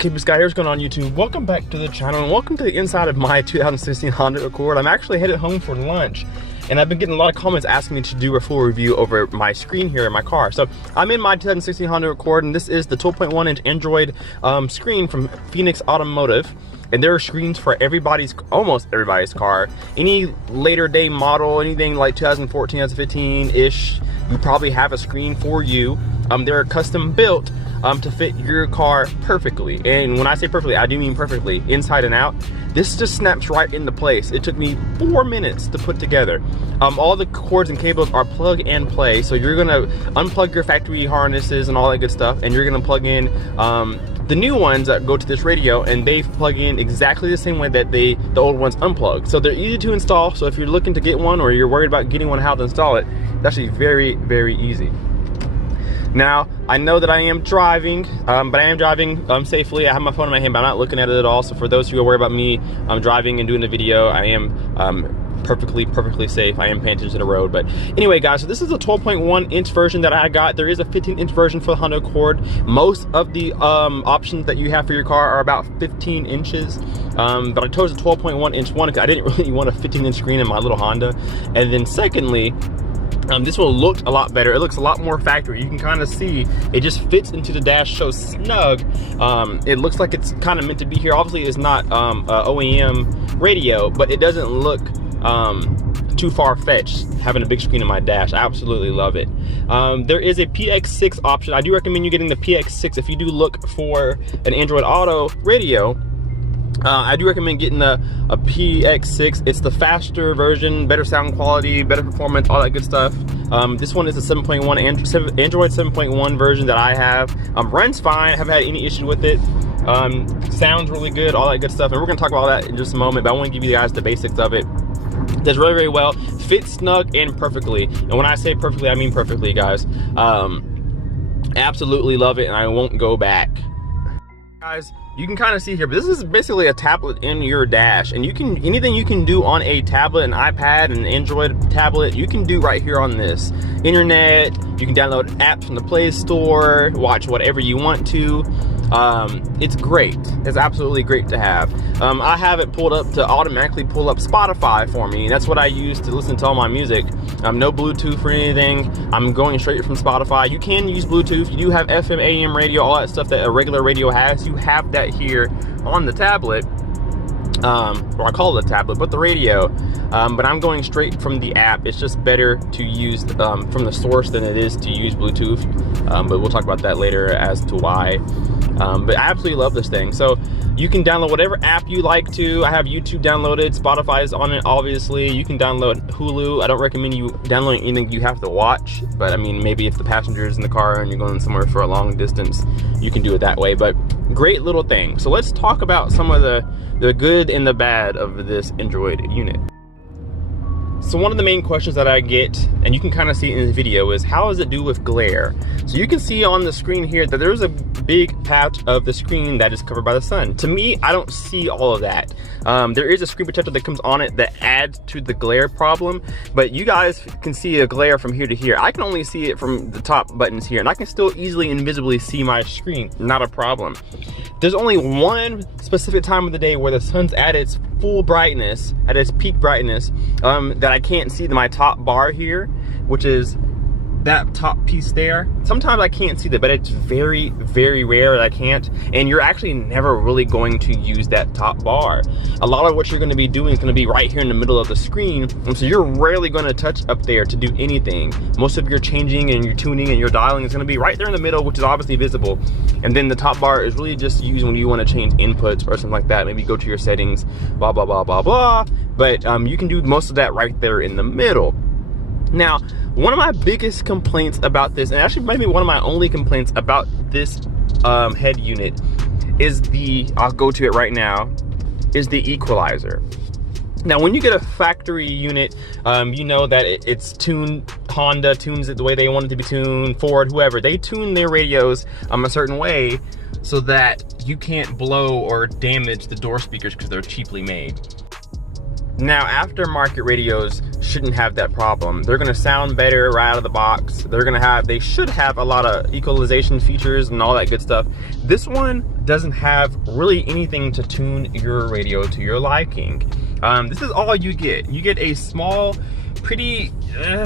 Kpaceguy, what's going on YouTube? Welcome back to the channel and welcome to the inside of my 2016 Honda Accord. I'm actually headed home for lunch and I've been getting a lot of comments asking me to do a full review over my screen here in my car. So I'm in my 2016 Honda Accord and this is the 12.1 inch Android screen from Phoenix Automotive. And there are screens for almost everybody's car. Any later day model, anything like 2014, 2015-ish, you probably have a screen for you. They're custom built to fit your car perfectly. And when I say perfectly, I do mean perfectly, inside and out. This just snaps right into place. It took me 4 minutes to put together. All the cords and cables are plug and play. So you're gonna unplug your factory harnesses and all that good stuff, and you're gonna plug in the new ones that go to this radio, and they plug in exactly the same way that the old ones unplug. So they're easy to install. So if you're looking to get one or you're worried about getting one, how to install it, it's actually very, very easy. Now, I know that I am driving, but I am driving safely. I have my phone in my hand, but I'm not looking at it at all. So for those who are worried about me driving and doing the video, I am perfectly safe. I am paying attention to the road. But anyway, guys, so this is a 12.1 inch version that I got. There is a 15-inch version for the Honda Accord. Most of the options that you have for your car are about 15 inches. But I chose a 12.1 inch one because I didn't really want a 15-inch screen in my little Honda. And then secondly, this will look a lot better. It looks a lot more factory. You can kind of see it just fits into the dash so snug. It looks like it's kind of meant to be here. Obviously, it's not OEM radio, but it doesn't look too far-fetched having a big screen in my dash. I absolutely love it. There is a PX6 option. I do recommend you getting the PX6 if you do look for an Android Auto radio. I do recommend getting a PX6. It's the faster version, better sound quality, better performance, all that good stuff. This one is a 7.1 Android 7.1 version that I have. Runs fine, haven't had any issue with it. Sounds really good, all that good stuff. And we're gonna talk about that in just a moment, but I wanna give you guys the basics of it. Does really, very well. Fits snug and perfectly. And when I say perfectly, I mean perfectly, guys. Absolutely love it, and I won't go back. Guys, you can kind of see here, but this is basically a tablet in your dash, and anything you can do on a tablet, an iPad, an Android tablet, you can do right here on this. Internet, you can download apps from the Play Store, watch whatever you want to. It's great. It's absolutely great to have. I have it pulled up to automatically pull up Spotify for me. That's what I use to listen to all my music. No Bluetooth or anything. I'm going straight from Spotify. You can use Bluetooth. You do have FM, AM radio, all that stuff that a regular radio has. You have that here on the tablet. Or I call it a tablet, but the radio. But I'm going straight from the app. It's just better to use from the source than it is to use Bluetooth. But we'll talk about that later as to why. But I absolutely love this thing. So you can download whatever app you like to. I have YouTube downloaded. Spotify is on it, obviously. You can download Hulu. I don't recommend you downloading anything you have to watch. But I mean, maybe if the passenger is in the car and you're going somewhere for a long distance, you can do it that way. But great little thing. So let's talk about some of the good and the bad of this Android unit. So one of the main questions that I get, and you can kind of see it in the video, is how does it do with glare? So you can see on the screen here that there's a big patch of the screen that is covered by the sun. To me, I don't see all of that. There is a screen protector that comes on it that adds to the glare problem, but you guys can see a glare from here to here. I can only see it from the top buttons here, and I can still easily and visibly see my screen, not a problem. There's only one specific time of the day where the sun's at its full brightness, at its peak brightness, that I can't see my top bar here, which is that top piece there. Sometimes I can't see that, but it's very, very rare that I can't. And you're actually never really going to use that top bar. A lot of what you're going to be doing is going to be right here in the middle of the screen, and so you're rarely going to touch up there to do anything. Most of your changing and your tuning and your dialing is going to be right there in the middle, which is obviously visible. And then the top bar is really just used when you want to change inputs or something like that. Maybe go to your settings, blah, blah, blah, blah, blah. But you can do most of that right there in the middle. Now, one of my biggest complaints about this, and actually maybe one of my only complaints about this head unit, is I'll go to it right now, is the equalizer. Now, when you get a factory unit, you know that it's tuned. Honda tunes it the way they want it to be tuned. Ford, whoever, they tune their radios a certain way so that you can't blow or damage the door speakers because they're cheaply made. Now, aftermarket radios shouldn't have that problem. They're gonna sound better right out of the box. They should have a lot of equalization features and all that good stuff. This one doesn't have really anything to tune your radio to your liking. This is all you get. You get a small, pretty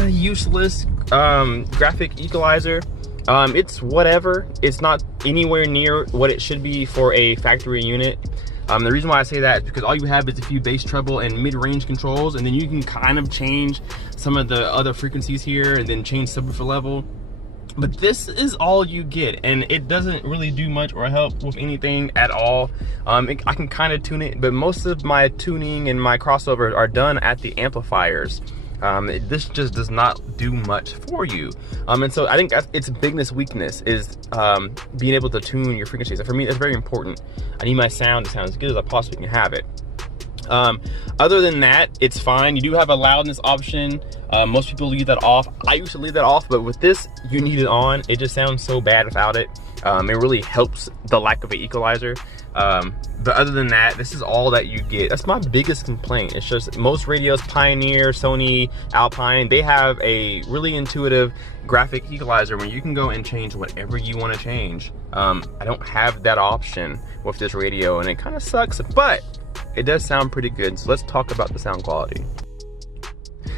useless graphic equalizer. It's whatever. It's not anywhere near what it should be for a factory unit. The reason why I say that is because all you have is a few bass, treble, and mid-range controls, and then you can kind of change some of the other frequencies here and then change subwoofer level. But this is all you get, and it doesn't really do much or help with anything at all. I can kind of tune it, but most of my tuning and my crossovers are done at the amplifiers. This just does not do much for you. And so I think that's its biggest weakness is being able to tune your frequencies. And for me, that's very important. I need my sound to sound as good as I possibly can have it. Other than that, it's fine. You do have a loudness option. Most people leave that off. I used to leave that off, but with this, you need it on. It just sounds so bad without it. It really helps the lack of an equalizer. But other than that, this is all that you get. That's my biggest complaint. It's just most radios, Pioneer, Sony, Alpine, they have a really intuitive graphic equalizer where you can go and change whatever you want to change. I don't have that option with this radio, and it kind of sucks, but it does sound pretty good. So let's talk about the sound quality.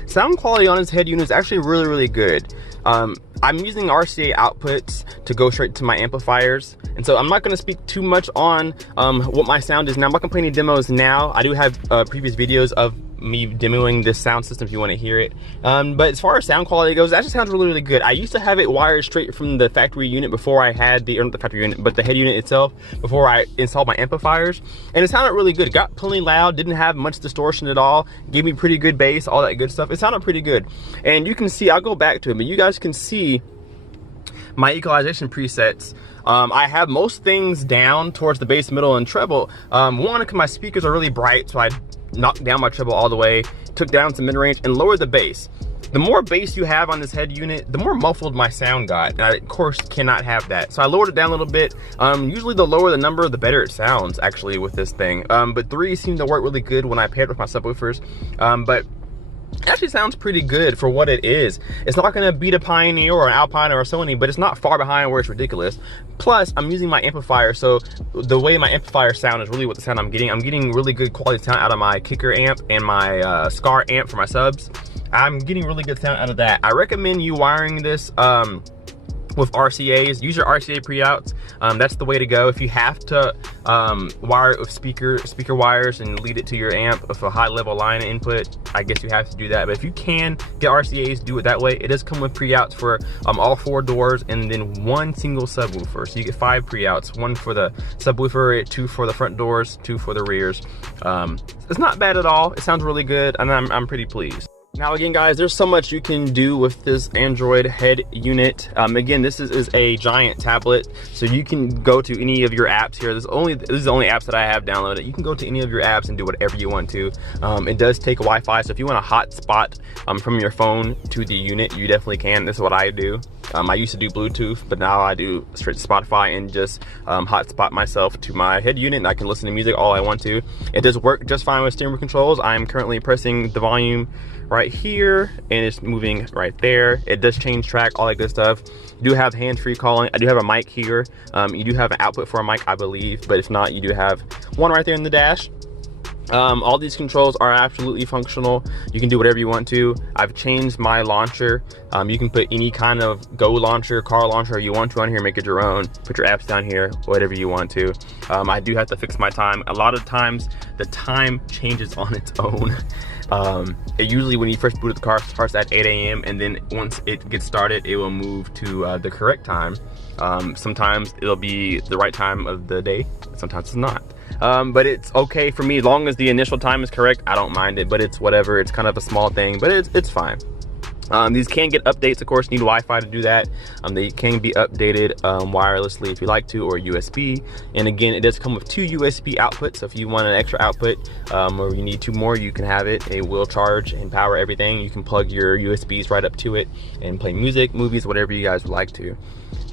Sound quality on this head unit is actually really, really good. I'm using RCA outputs to go straight to my amplifiers, and so I'm not going to speak too much on what my sound is now. I'm not going to play any demos now. I do have previous videos of me demoing this sound system if you want to hear it. But as far as sound quality goes, that just sounds really, really good. I used to have it wired straight from the factory unit before I had or not the factory unit, but the head unit itself before I installed my amplifiers, and it sounded really good. It got plenty loud, didn't have much distortion at all, gave me pretty good bass, all that good stuff. It sounded pretty good. And you can see, I'll go back to it, but you guys can see my equalization presets. I have most things down towards the bass, middle, and treble. One, because my speakers are really bright, so I knocked down my treble all the way, took down some mid-range, and lowered the bass. The more bass you have on this head unit, the more muffled my sound got. And I, of course, cannot have that. So I lowered it down a little bit. Usually the lower the number, the better it sounds, actually, with this thing. But 3 seemed to work really good when I paired with my subwoofers. But it actually sounds pretty good for what it is. It's not gonna beat a Pioneer or an Alpine or a Sony, but it's not far behind where it's ridiculous. Plus, I'm using my amplifier, so the way my amplifier sound is really what the sound I'm getting. I'm getting really good quality sound out of my kicker amp and my Scar amp for my subs. I'm getting really good sound out of that. I recommend you wiring this with RCAs. Use your RCA pre-outs. That's the way to go. If you have to wire it with speaker wires and lead it to your amp with a high level line input, I guess you have to do that. But if you can get RCAs, do it that way. It does come with pre-outs for all 4 doors and then 1 single subwoofer. So you get 5 pre-outs, 1 for the subwoofer, 2 for the front doors, 2 for the rears. It's not bad at all. It sounds really good, and I'm pretty pleased. Now again, guys, there's so much you can do with this Android head unit. Again, this is a giant tablet, so you can go to any of your apps here. This is the only apps that I have downloaded. You can go to any of your apps and do whatever you want to. It does take Wi-Fi, so if you want a hotspot from your phone to the unit, you definitely can. This is what I do. I used to do Bluetooth, but now I do straight to Spotify and just hotspot myself to my head unit, and I can listen to music all I want to. It does work just fine with steering wheel controls. I'm currently pressing the volume right here, and it's moving right there. It does change track, all that good stuff. You do have hands-free calling. I do have a mic here. You do have an output for a mic, I believe, but if not, you do have one right there in the dash. All these controls are absolutely functional. You can do whatever you want to. I've changed my launcher. You can put any kind of Go launcher, car launcher you want to on here, make it your own. Put your apps down here, whatever you want to. I do have to fix my time. A lot of times, the time changes on its own. It usually, when you first boot up the car, starts at 8 AM, and then once it gets started, it will move to the correct time. Sometimes it'll be the right time of the day, sometimes it's not. But it's okay for me as long as the initial time is correct. I don't mind it, but it's whatever. It's kind of a small thing, but it's fine. These can get updates, of course. Need Wi-Fi to do that. They can be updated wirelessly if you like to, or USB. And again, it does come with 2 USB outputs, so if you want an extra output or you need 2 more, you can have it. It will charge and power everything. You can plug your USBs right up to it and play music, movies, whatever you guys would like to.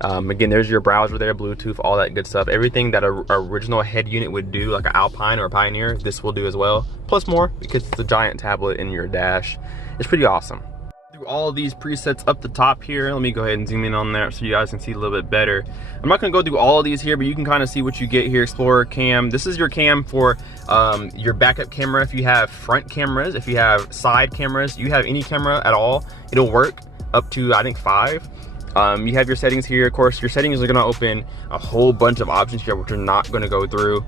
Again, there's your browser there, Bluetooth, all that good stuff. Everything that a original head unit would do, like an Alpine or a Pioneer, this will do as well. Plus more, because it's a giant tablet in your dash. It's pretty awesome. Through all of these presets up the top here, let me go ahead and zoom in on there so you guys can see a little bit better. I'm not gonna go through all of these here, but you can kind of see what you get here. Explorer cam. This is your cam for your backup camera. If you have front cameras, if you have side cameras, you have any camera at all, it'll work up to, I think, 5. You have your settings here. Of course, your settings are gonna open a whole bunch of options here, which are not gonna go through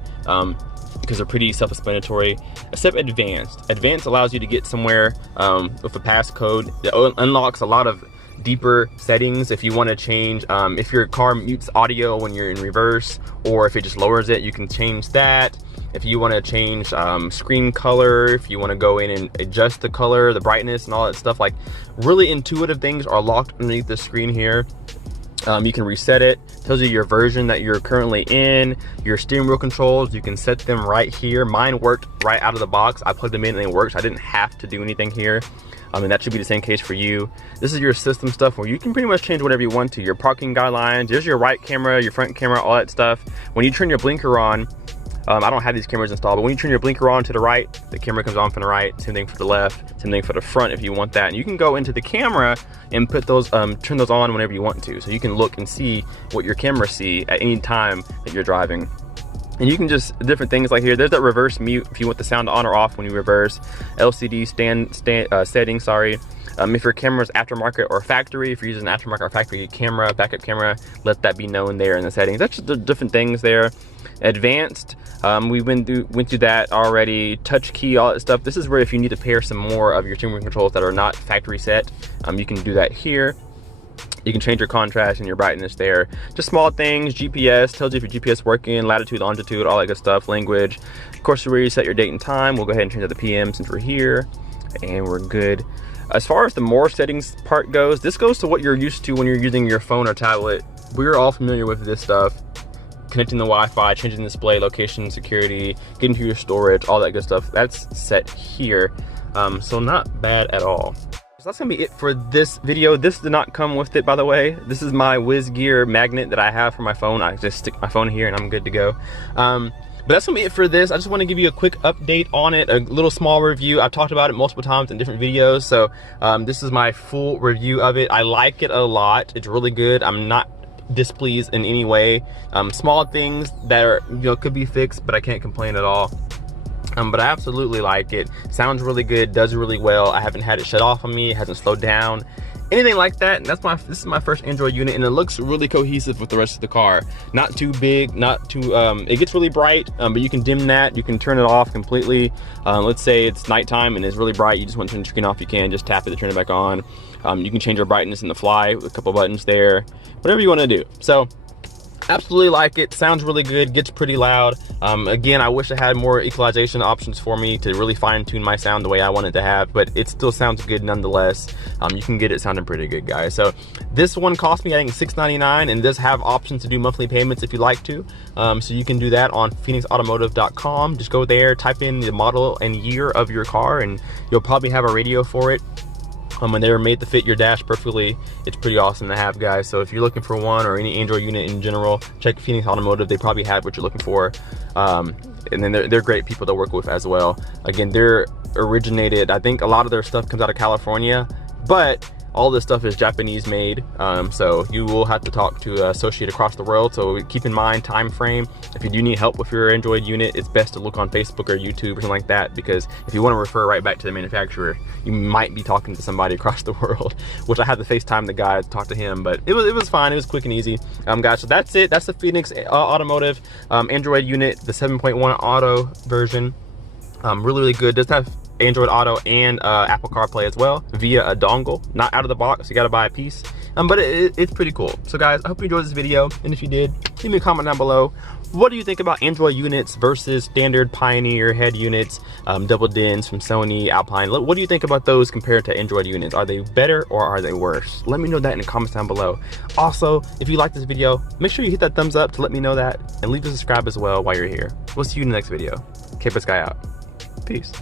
because they're pretty self-explanatory, except advanced. Advanced allows you to get somewhere with a passcode that unlocks a lot of deeper settings. If you want to change, if your car mutes audio when you're in reverse, or if it just lowers it, you can change that. If you want to change screen color, if you want to go in and adjust the color, the brightness, and all that stuff, like really intuitive things are locked underneath the screen here. You can reset it. Tells you your version that you're currently in. Your steering wheel controls, you can set them right here. Mine worked right out of the box. I plugged them in and it works. I didn't have to do anything here. And that should be the same case for you. This is your system stuff where you can pretty much change whatever you want to. Your parking guidelines, there's your right camera, your front camera, all that stuff. When you turn your blinker on, I don't have these cameras installed, but when you turn your blinker on to the right, the camera comes on from the right. Same thing for the left, same thing for the front if you want that. And you can go into the camera and put those, turn those on whenever you want to. So you can look and see what your camera see at any time that you're driving. And you can just, different things like here, there's that reverse mute if you want the sound on or off when you reverse. LCD settings, sorry. If your camera's aftermarket or factory, if you're using an aftermarket or factory camera, backup camera, let that be known there in the settings. That's just the different things there. Advanced, we went through that already. Touch key, all that stuff. This is where if you need to pair some more of your steering wheel controls that are not factory set, you can do that here. You can change your contrast and your brightness there. Just small things. GPS tells you if your GPS working, latitude, longitude, all that good stuff. Language. Of course, where you set your date and time. We'll go ahead and change that to PM since we're here, and we're good. As far as the more settings part goes, this goes to what you're used to when you're using your phone or tablet. We're all familiar with this stuff. Connecting the Wi-Fi, changing the display, location, security, getting to your storage, all that good stuff. That's set here. So not bad at all. So that's gonna be it for this video. This did not come with it, by the way. This is my WizGear magnet that I have for my phone. I just stick my phone here and I'm good to go. But that's gonna be it for this. I just want to give you a quick update on it, a little small review. I've talked about it multiple times in different videos, so this is my full review of it. I like it a lot. It's really good. I'm not displeased in any way. Small things that are, could be fixed, but I can't complain at all. But I absolutely like it. Sounds really good, does really well. I haven't had it shut off on me, it hasn't slowed down, anything like that. And this is my first Android unit, and it looks really cohesive with the rest of the car. Not too big, not too, it gets really bright, but you can dim that, you can turn it off completely. Let's say it's nighttime and it's really bright, you just want to turn the screen off, you can just tap it to turn it back on. You can change your brightness in the fly with a couple buttons there, whatever you want to do. So absolutely like it. Sounds really good, gets pretty loud. Again, I wish I had more equalization options for me to really fine-tune my sound the way I want it to have, but it still sounds good nonetheless. You can get it sounding pretty good, guys. So this one cost me, I think, $6.99, and does have options to do monthly payments if you like to. So you can do that on phoenixautomotive.com. Just go there, type in the model and year of your car, and you'll probably have a radio for it. And they were made to fit your dash perfectly. It's pretty awesome to have, guys. So if you're looking for one, or any Android unit in general, check Phoenix Automotive. They probably have what you're looking for. And then they're great people to work with as well. Again, they're originated, I think a lot of their stuff comes out of California, but all this stuff is Japanese made, so you will have to talk to an associate across the world. So keep in mind time frame. If you do need help with your Android unit, it's best to look on Facebook or YouTube or something like that, because if you want to refer right back to the manufacturer, you might be talking to somebody across the world, which I had to FaceTime the guy to talk to him, but it was fine. It was quick and easy. Guys, so that's it. That's the Phoenix Automotive Android unit, the 7.1 Auto version. Really good. Does have Android Auto and Apple CarPlay as well via a dongle, not out of the box. You got to buy a piece, but it's pretty cool. So guys, I hope you enjoyed this video, and if you did, leave me a comment down below. What do you think about Android units versus standard Pioneer head units, double DINs from Sony, Alpine? What do you think about those compared to Android units? Are they better or are they worse? Let me know that in the comments down below. Also, if you like this video, make sure you hit that thumbs up to let me know that, and leave a subscribe as well while you're here. We'll see you in the next video. Kpaceguy out. Peace.